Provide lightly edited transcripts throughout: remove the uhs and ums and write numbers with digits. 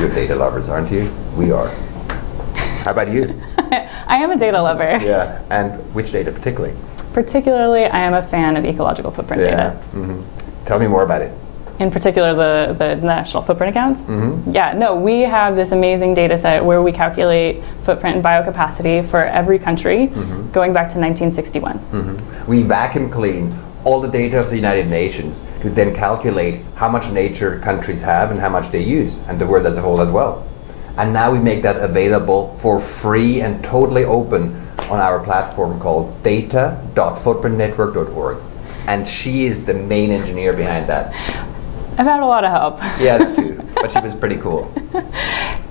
You're data lovers, aren't you? We are. How about you? I am a data lover. Yeah, and which data particularly? Particularly, I am a fan of ecological footprint data. Mm-hmm. Tell me more about it. In particular, the national footprint accounts. Mm-hmm. Yeah, no, we have this amazing data set where we calculate footprint and biocapacity for every country going back to 1961. Mm-hmm. We vacuum clean all the data of the United Nations to then calculate how much nature countries have and how much they use, and the world as a whole as well. And now we make that available for free and totally open on our platform called data.footprintnetwork.org. And she is the main engineer behind that. I've had a lot of help. Yeah, that too. But she was pretty cool.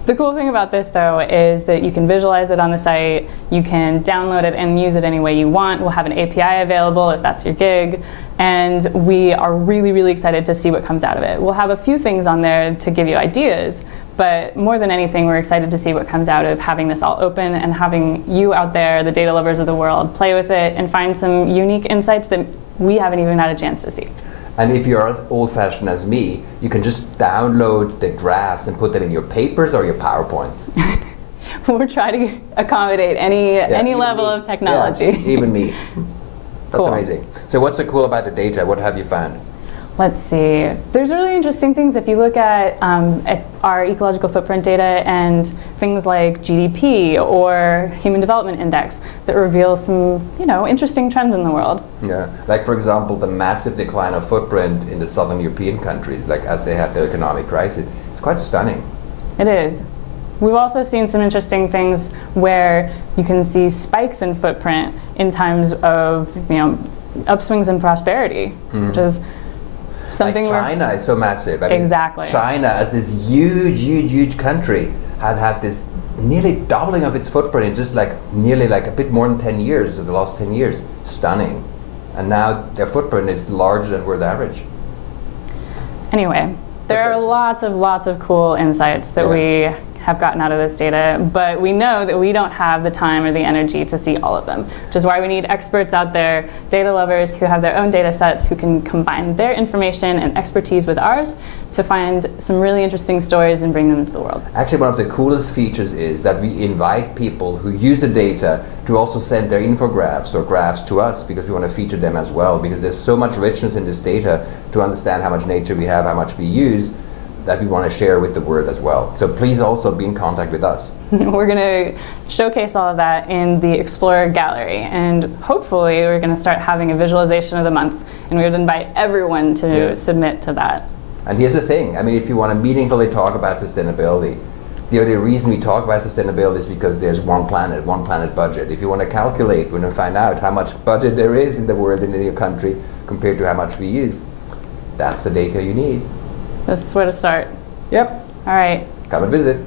The cool thing about this, though, is that you can visualize it on the site, you can download it and use it any way you want. We'll have an API available if that's your gig, and we are really, really excited to see what comes out of it. We'll have a few things on there to give you ideas, but more than anything, we're excited to see what comes out of having this all open and having you out there, the data lovers of the world, play with it and find some unique insights that we haven't even had a chance to see. And if you're as old-fashioned as me, you can just download the drafts and put them in your papers or your PowerPoints. We're trying to accommodate any level of technology. Yeah, even me. That's Cool. amazing. So what's so cool about the data? What have you found? Let's see. There's really interesting things if you look at our ecological footprint data and things like GDP or Human Development Index that reveal some, interesting trends in the world. Yeah, like for example, the massive decline of footprint in the southern European countries, like as they have their economic crisis. It's quite stunning. It is. We've also seen some interesting things where you can see spikes in footprint in times of, upswings in prosperity, which is something like China is so massive. I mean, exactly. China, as this huge country, had this nearly doubling of its footprint in just nearly a bit more than 10 years, the last 10 years. Stunning. And now their footprint is larger than world average. Anyway, there are lots of cool insights that we have gotten out of this data, but we know that we don't have the time or the energy to see all of them, which is why we need experts out there, data lovers who have their own data sets, who can combine their information and expertise with ours to find some really interesting stories and bring them into the world. Actually, one of the coolest features is that we invite people who use the data to also send their infographics or graphs to us, because we want to feature them as well, because there's so much richness in this data to understand how much nature we have, how much we use, that we want to share with the world as well. So please also be in contact with us. We're going to showcase all of that in the Explorer Gallery, and hopefully we're going to start having a visualization of the month, and we would invite everyone to submit to that. And here's the thing, I mean, if you want to meaningfully talk about sustainability, the only reason we talk about sustainability is because there's one planet budget. If you want to calculate, when you find out how much budget there is in the world and in your country compared to how much we use, that's the data you need. This is where to start. Yep. All right. Come and visit.